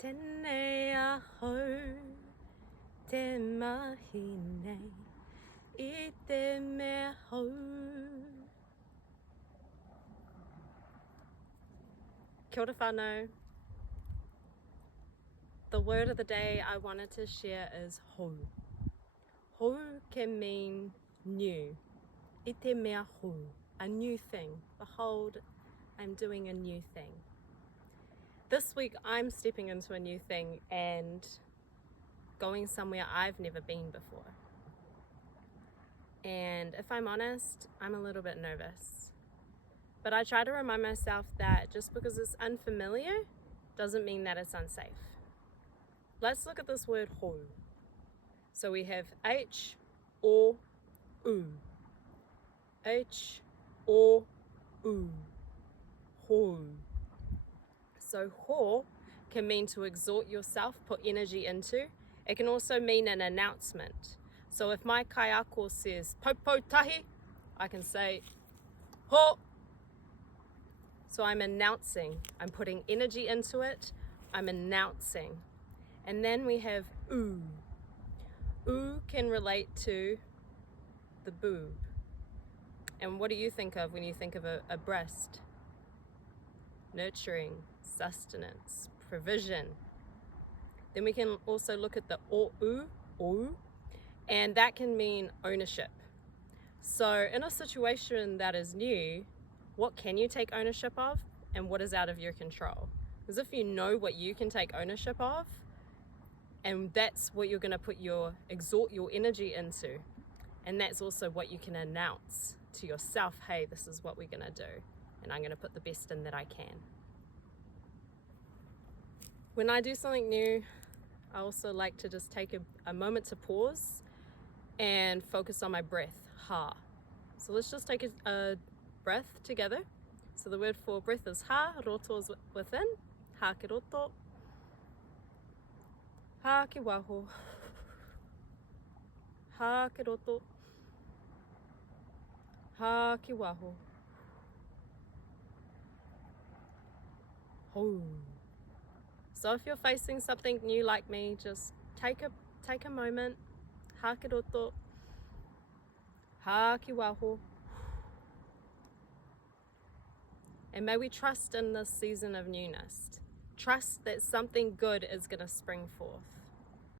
Tēnei ahau, te mahi nei, I te mea hou. Kia ora whānau. The word of the day I wanted to share is HOU. HOU can mean new. I te mea hou, a new thing. Behold, I'm doing a new thing. This week I'm stepping into a new thing and going somewhere I've never been before. And if I'm honest, I'm a little bit nervous. But I try to remind myself that just because it's unfamiliar doesn't mean that it's unsafe. Let's look at this word HOU. So we have HOU. HOU. HOU. So HOU can mean to exhort yourself, put energy into. It can also mean an announcement. So if my kaiako says popo tahi, I can say HOU. So I'm announcing, I'm putting energy into it, I'm announcing. And then we have U. U can relate to the boob. And what do you think of when you think of a breast? Nurturing, sustenance, provision. Then we can also look at the O, and that can mean ownership. So in a situation that is new, what can you take ownership of and what is out of your control? Because if you know what you can take ownership of, and that's what you're going to exhort your energy into, and that's also what you can announce to yourself, hey, this is what we're going to do, and I'm going to put the best in that I can. When I do something new, I also like to just take a moment to pause and focus on my breath, ha. So let's just take a breath together. So the word for breath is ha, roto is within, ha ke roto, ha ke waho, ha ke roto, ha ke waho, hou. So if you're facing something new like me, just take a moment, ha ke roto, ha ke waho. And may we trust in this season of newness. Trust that something good is going to spring forth.